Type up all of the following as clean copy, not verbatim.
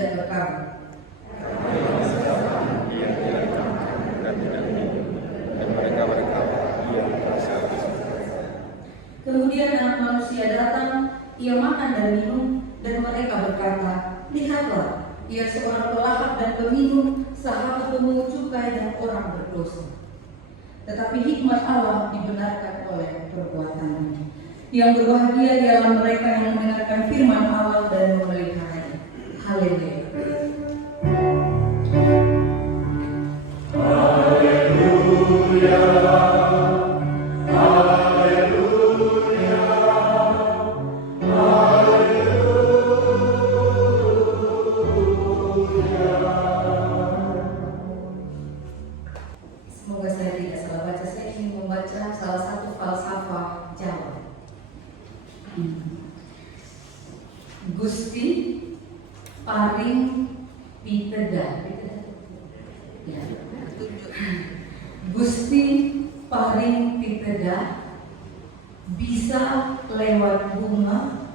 dan berkabut. Kemudian Anak Manusia datang, ia makan dan minum, dan mereka berkata, lihatlah, ia seorang pelahap dan peminum, sahabat pemungut cukai dan orang berdosa. Tetapi hikmat Allah dibenarkan oleh perbuatannya. Yang berbahagia ialah mereka yang mendengarkan firman Allah dan memeliharanya. Haleluya. Semoga saya tidak salah baca. Saya ingin membaca salah satu falsafah Jawa. Gusti paring pitedah. Ya. Gusti paring pitedah, bisa lewat bunga,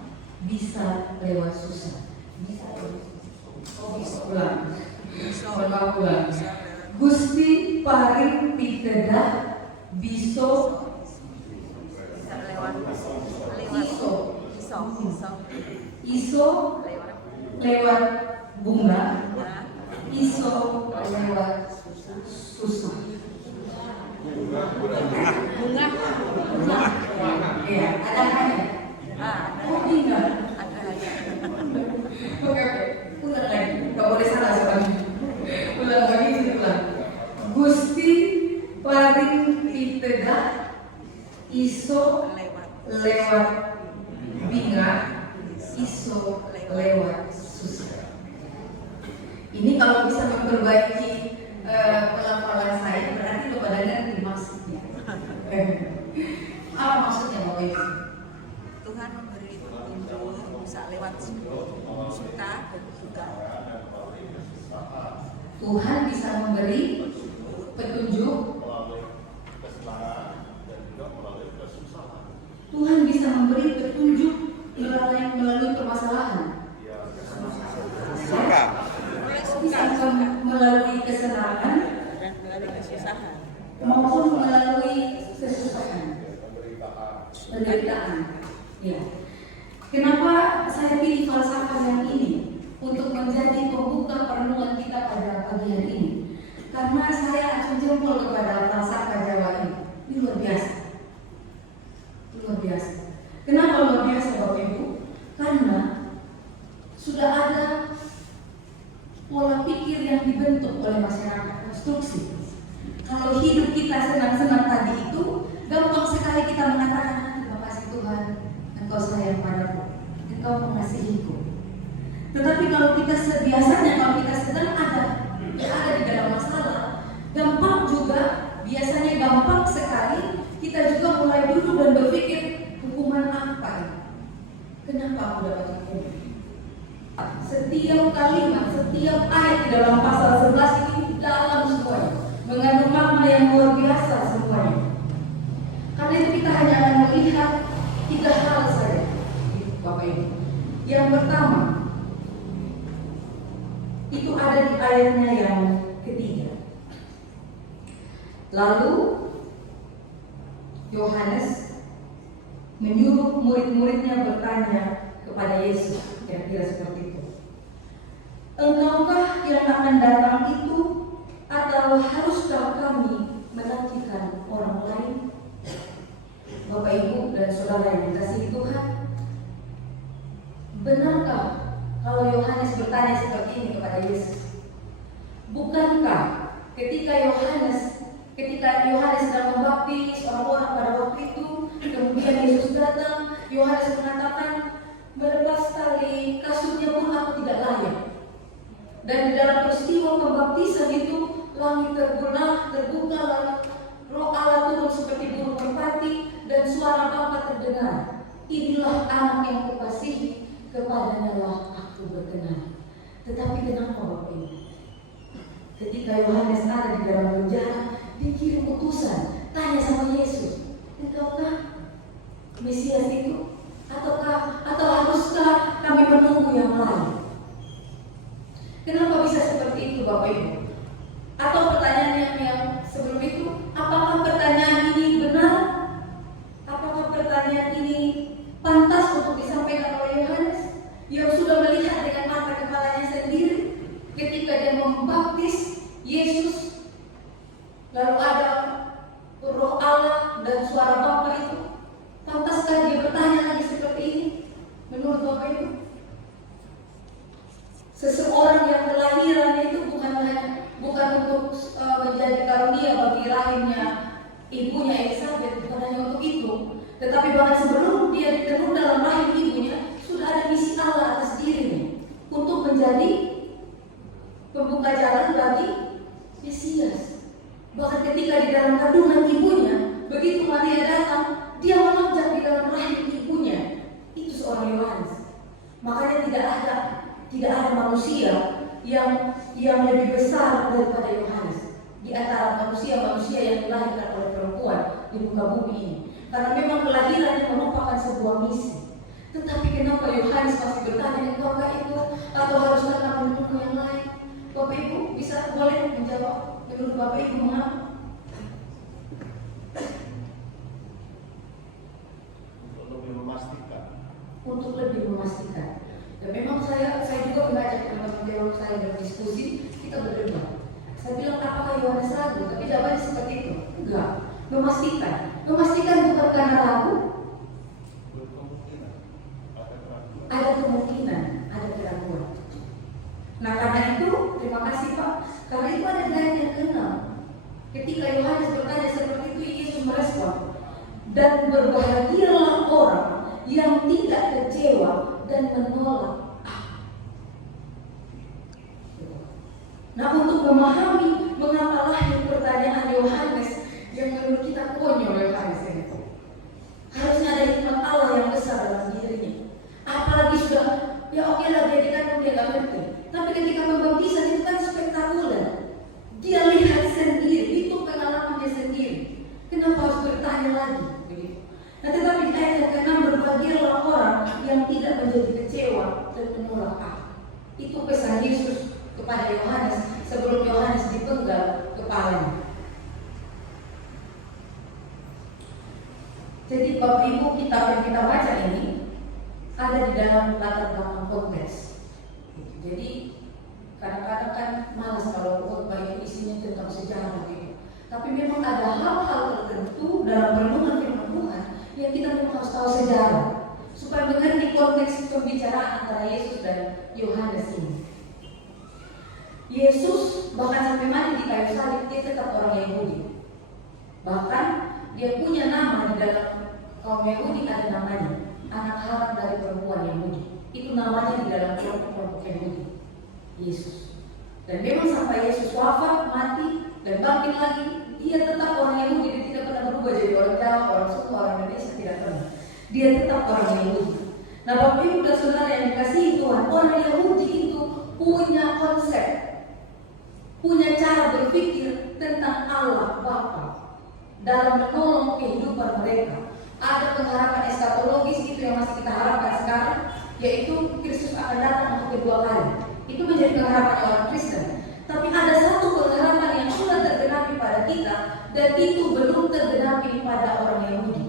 bisa lewat susah. Bisa ulang. Ulang. Gusti paring pitedah, bisa iso lewat bunga, iso lewat susah. Bunga. Iya, ada hanya. Oh, bunga. Oke. Ulang lagi. Gak boleh salah soalnya. Ulang lagi. Gusti paring pitedah, iso lewat binga, iso lewat susah. Ini kalau bisa memperbaiki pelafalan saya, berarti kepada nanti maksudnya. Apa maksudnya Bapak Ibu? Tuhan memberi petunjuk bisa lewat suka dan duka. Tuhan bisa memberi petunjuk. Tuhan bisa memberi petunjuk melalui permasalahan. Bisa melalui kesenangan Dan melalui kesusahan. maupun melalui kesusahan, penderitaan. Ya. Kenapa saya pilih falsafah yang ini untuk menjadi pembuka perenungan kita pada pagi hari ini? Karena saya acung jempol kepada falsafah Jawa ini. Ini luar biasa. Luar biasa. Kenapa luar biasa Bapak Ibu? Karena sudah ada pola pikir yang dibentuk oleh masyarakat konstruksi. Kalau hidup kita senang-senang tadi itu, gampang sekali kita mengatakan, terima kasih Tuhan, Engkau sayang padaku, Engkau mengasihiku. Tetapi kalau kita biasanya kalau kita sedang ada di dalam masalah, gampang juga, biasanya gampang sekali kita juga mulai duduk dan berpikir, hukuman apa ini? Kenapa aku dapat hukuman? Setiap kalimat, setiap ayat di dalam pasal 11 ini dalam semuanya, mengandung makna yang luar biasa semuanya. Karena itu kita hanya akan melihat 3 hal saja, Bapak Ibu. Yang pertama, itu ada di ayatnya yang ketiga. Lalu Yohanes menyuruh murid-muridnya bertanya kepada Yesus, kira-kira seperti itu. Engkaukah yang akan datang itu, atau haruskah kami menantikan orang lain? Bapak Ibu dan Saudara yang dikasihi Tuhan, benarkah kalau Yohanes bertanya seperti ini kepada Yesus? Bukankah ketika Yohanes sedang membaptis orang-orang pada waktu itu, kemudian Yesus datang, Yohanes mengatakan, melepas tali kasurnya pun aku tidak layak. Dan di dalam peristiwa pembaptisan itu, langit terbuka, lalu Roh Allah turun seperti burung merpati, dan suara Bapa terdengar. Inilah anak yang kukasihi, kepadanya lah aku berkenan. Tetapi kenapa Bapak Ibu? Ketika Yohanes ada di dalam penjara, dia kirim utusan, tanya sama Yesus, enkaukah Mesias itu? Atau haruskah kami menunggu yang lain? Kenapa bisa seperti itu Bapak Ibu? Atau pertanyaan yang sebelum itu, apakah pertanyaan ini benar? Apakah pertanyaan ini pantas untuk disampaikan oleh Yohanes yang sudah melihat dengan mata kepalanya sendiri ketika dia membaptis Yesus, lalu ada Roh Allah dan suara Bapa itu? Pantaskah dia bertanya lagi seperti ini? Menurut Bapak Ibu, seseorang yang kelahirannya itu bukan untuk menjadi karunia bagi rahimnya ibunya Elizabeth, bukan hanya untuk itu, tetapi bahkan sebelum dia dikandung dalam rahim ibunya sudah ada misi Allah atas dirinya untuk menjadi pembuka jalan bagi Mesias. Bahkan ketika di dalam kandungan ibunya, begitu Maria datang, dia melonjak di dalam rahim ibunya. Itu seorang Yohanes. Makanya tidak ada manusia yang lebih besar daripada Yohanes di antara manusia yang dilahirkan oleh perempuan di muka bumi ini. Karena memang kelahirannya merupakan sebuah misi. Tetapi kenapa Yohanes masih bertanya, engkaukah itu atau haruskah kamu menunggu yang lain? Bapak Ibu bisa boleh menjawab menurut Bapak Ibu mengapa? Untuk lebih memastikan. Dan memang saya juga mengajak teman-teman teolog saya berdiskusi, kita berdebat. Saya bilang apakah Yohanes ragu? Tapi jawabannya seperti itu. Enggak. Memastikan bukan karena ragu. Ada kemungkinan, ada keraguan. Nah karena itu, terima kasih Pak. Karena itu ada gaya yang kenal. Ketika Yohanes bertanya seperti itu, Yesus merespon, dan berbahagialah orang yang tidak kecewa dan menolak aku. Nah untuk memahami mengapa lahir pertanyaan Yohanes yang menurut kita konyol Yohanes itu, harusnya ada hikmat Allah yang besar dalam dirinya. Apalagi sudah, ya oke lah dia dikandung dia gak ngerti. Tapi ketika membaptisan itu kan spektakuler. Dia lihat sendiri, itu pengalaman dia sendiri. Kenapa harus bertanya lagi? Begitu. Nah tetapi di ayat yang ke-6, berbahagialah orang yang tidak menjadi kecewa dan menolak aku. Itu pesan Yesus kepada Yohanes sebelum Yohanes dipenggal kepalanya. Jadi Bapak Ibu, kitab yang kita baca ini ada di dalam latar belakang konteks. Jadi kadang-kadang kan malas kalau khotbah itu isinya tentang sejarah gitu. Tapi memang ada hal-hal tertentu dalam renungan firman Tuhan yang kita memang harus tahu sejarah supaya mengerti konteks pembicaraan antara Yesus dan Yohanes ini. Yesus bahkan sampai mati di kayu salib dia tetap orang Yahudi. Bahkan dia punya nama di dalam kaum Yahudi, ada namanya anak haram dari perempuan Yahudi. Itu namanya di dalam kelompok Yahudi, Yesus. Dan memang sampai Yesus wafat, mati, dan bangkit lagi, dia tetap orang Yahudi. Dia tidak pernah berubah jadi orang Jawa, orang Sunda, orang Indonesia, tidak pernah. Dia tetap orang Yahudi. Nah Bapak Ibu dan Saudara yang dikasihi Tuhan, orang Yahudi itu punya konsep, punya cara berpikir tentang Allah Bapa dalam menolong kehidupan mereka. Ada pengharapan eskatologis itu yang masih kita harapkan sekarang, yaitu Kristus akan datang untuk kedua kali. Itu menjadi pengharapan orang Kristen. Tapi ada satu pengharapan yang sudah tergenapi pada kita dan itu belum tergenapi pada orang Yahudi.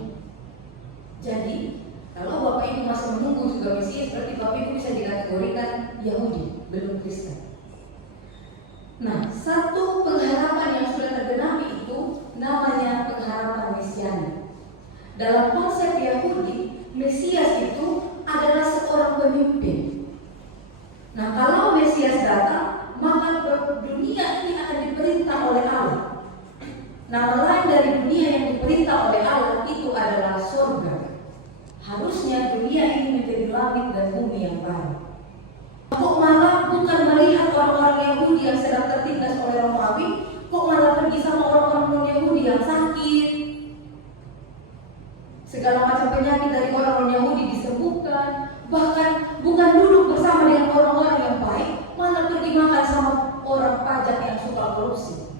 Jadi kalau Bapak Ibu masih menunggu juga Mesias, berarti Bapak Ibu bisa dikategorikan Yahudi, belum Kristen. Nah, satu pengharapan yang sudah tergenapi itu namanya pengharapan Mesianik. Dalam konsep Yahudi, Mesias itu adalah seorang pemimpin. Nah, kalau Mesias datang, maka dunia ini akan diperintah oleh Allah. Nama lain dari dunia yang diperintah oleh Allah itu adalah surga. Harusnya dunia ini menjadi langit dan bumi yang baru. Kok malah bukan melihat orang-orang Yahudi yang sedang tertindas oleh Romawi, kok malah pergi sama orang-orang non-Yahudi yang sakit. Segala macam penyakit dari orang-orang Yahudi disembuhkan. Bahkan bukan duduk bersama dengan orang-orang yang baik, malah pergi makan sama orang pajak yang suka korupsi,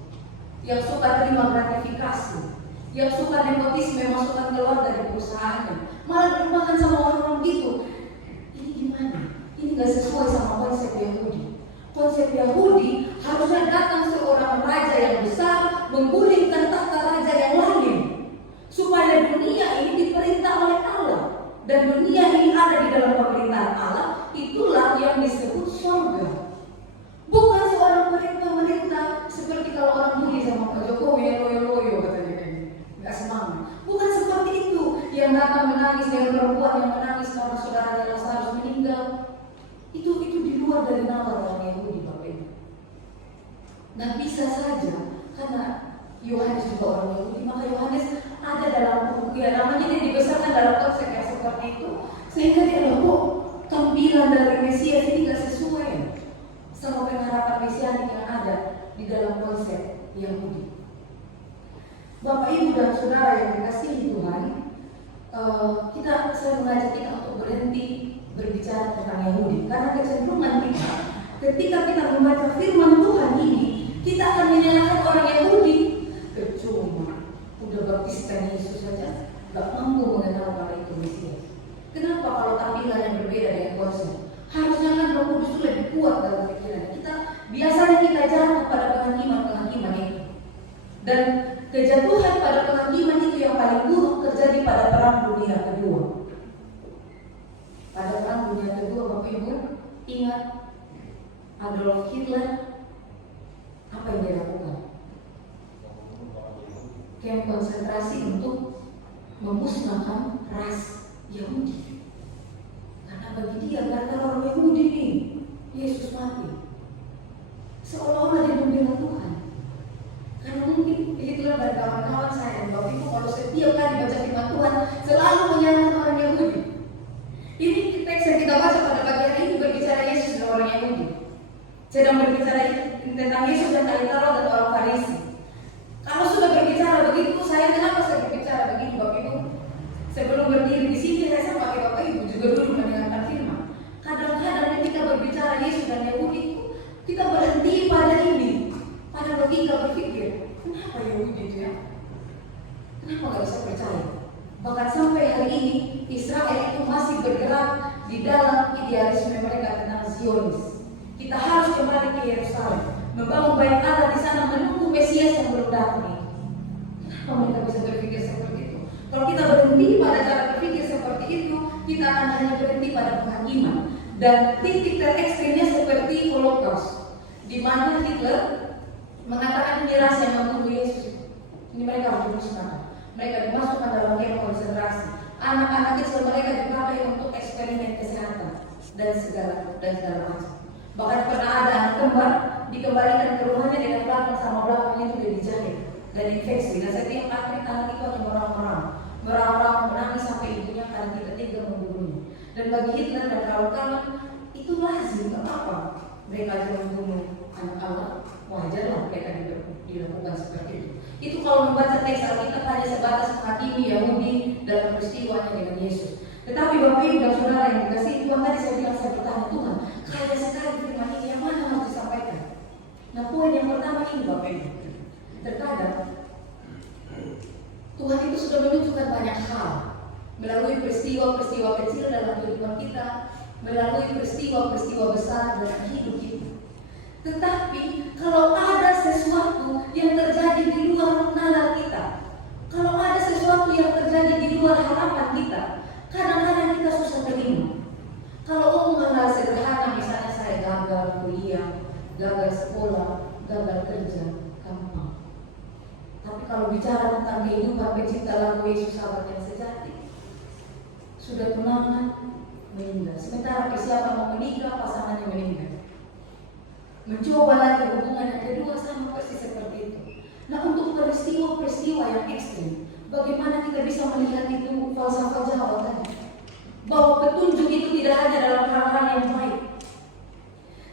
yang suka terima gratifikasi, yang suka nepotisme, masukkan keluarga di perusahaannya, malah pergi makan sama orang-orang gitu. Ini gimana? Ini gak sesuai sama konsep Yahudi. Konsep Nah bisa saja karena Yohanes juga orang Yahudi, maka Yohanes ada dalam buku ya, namanya dia dibesarkan dalam konsep yang seperti itu, sehingga dia bilang, kok tampilan dari Mesias ini gak sesuai sama pengharapan mesianik yang ada di dalam konsep Yahudi. Bapak Ibu dan Saudara yang dikasihi Tuhan, saya mengajak kita untuk berhenti berbicara tentang Yahudi, karena kecenderungan kita ketika kita membaca firman Tuhan ini, kita akan menyalahkan orang Yahudi. Percuma, udah baptiskan Yesus saja gak mampu mengenal pada itu Mesias. Kenapa kalau tampilan yang berbeda dengan konsep? Harusnya kan Roh Kudus itu lebih kuat dalam pikiran kita. Biasanya kita jatuh pada penghakiman itu, dan kejatuhan pada penghakiman itu yang paling buruk terjadi pada Perang Dunia Kedua. Pada Perang Dunia Kedua, Bapak Ibu ingat Adolf Hitler, apa yang dia lakukan? Kamp konsentrasi untuk memusnahkan ras Yahudi. Karena bagi dia, karena orang Yahudi ini Yesus mati, seolah-olah dia membela Tuhan. Karena mungkin Hitler dan kawan-kawan saya dan Bapak Ibu kalau setiap kali baca firman Tuhan selalu menyalahkan orang Yahudi. Ini teks yang kita baca pada pagi hari ini berbicara Yesus dan orang Yahudi, sedang berbicara tentang Yesus dan Alkitab dan orang Farisi. Kalau sudah berbicara begitu, kenapa saya berbicara begitu, Bapak Ibu? Sebelum berdiri di sini, saya pakai Bapak Ibu juga dulu mendengarkan firman. Kadang-kadang ketika berbicara Yesus dan Yahudi, kita berhenti pada ini, pada logika berpikir, kenapa Yahudi itu ya? Kenapa gak bisa percaya? Bahkan sampai hari ini, Israel itu masih bergerak di dalam idealisme mereka tentang Zionis. Kita harus kembali ke Yerusalem, membangun bait Allah di sana, menunggu Mesias yang belum datang. Kenapa mereka bisa berpikir seperti itu? Kalau kita berhenti pada cara berpikir seperti itu, kita akan hanya berhenti pada penghakiman. Dan titik terekstrimnya seperti Holocaust, di mana Hitler mengatakan ini ras yang membunuh Yesus. Ini mereka harus dimusnahkan. Mereka dimasukkan dalam kamp konsentrasi. Anak-anak kecil mereka dipakai untuk eksperimen kesehatan dan segala macam. Bahkan pernah ada anak kembar dikembalikan ke rumahnya dengan belakang sama belakangnya itu dijahit dan infeksi. Dan setiap anak itu hanya merang-rang menangis sampai ibunya karena tidak tega membunuhnya. Dan bagi Hitler dan kawan-kawan itu lazim, tak apa mereka aja membunuh anak Allah, wajarlah mereka dilakukan seperti itu. Itu kalau membaca teks Alkitab hanya sebatas menghakimi Yahudi dalam peristiwanya dengan Yesus. Tetapi Bapak Ibu dan Saudara yang dikasihi Tuhan, tadi saya bilang saya bertanya, Tuhan, kaya sekali firman ini, yang mana harus disampaikan? Nah, poin yang pertama ini Bapak Ibu, terkadang Tuhan itu sudah menunjukkan banyak hal melalui peristiwa-peristiwa kecil dalam kehidupan kita, melalui peristiwa-peristiwa besar dalam hidup kita. Tetapi kalau ada sesuatu yang terjadi di luar nalar kita, kalau ada sesuatu yang terjadi di luar harapan kita, kadang-kadang kita susah terima. Kalau omongan hal sederhana, misalnya saya gagal kuliah, gagal sekolah, gagal kerja, gampang. Tapi kalau bicara tentang kehidupan pencipta lagu Yesus sahabat yang sejati, sudah tunangan meninggal, sementara persiapan mau menikah pasangannya meninggal. Mencoba lagi hubungan yang kedua sama persis seperti itu. Nah, untuk peristiwa-peristiwa yang ekstrim, bagaimana kita bisa melihat itu falsafah Jawa tadi? Bahwa petunjuk itu tidak hanya dalam hal-hal yang baik,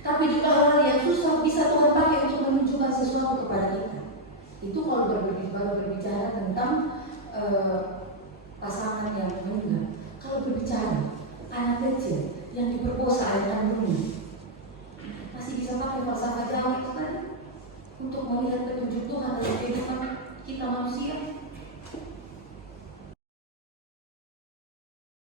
tapi juga hal-hal yang susah bisa Tuhan pakai untuk menunjukkan sesuatu kepada kita. Itu kalau baru berbicara tentang pasangan yang meninggal. Kalau berbicara anak kecil yang diperkosa ayah kandungnya, masih bisa pakai falsafah Jawa itu tadi untuk melihat petunjuk Tuhan dalam kehidupan kita manusia.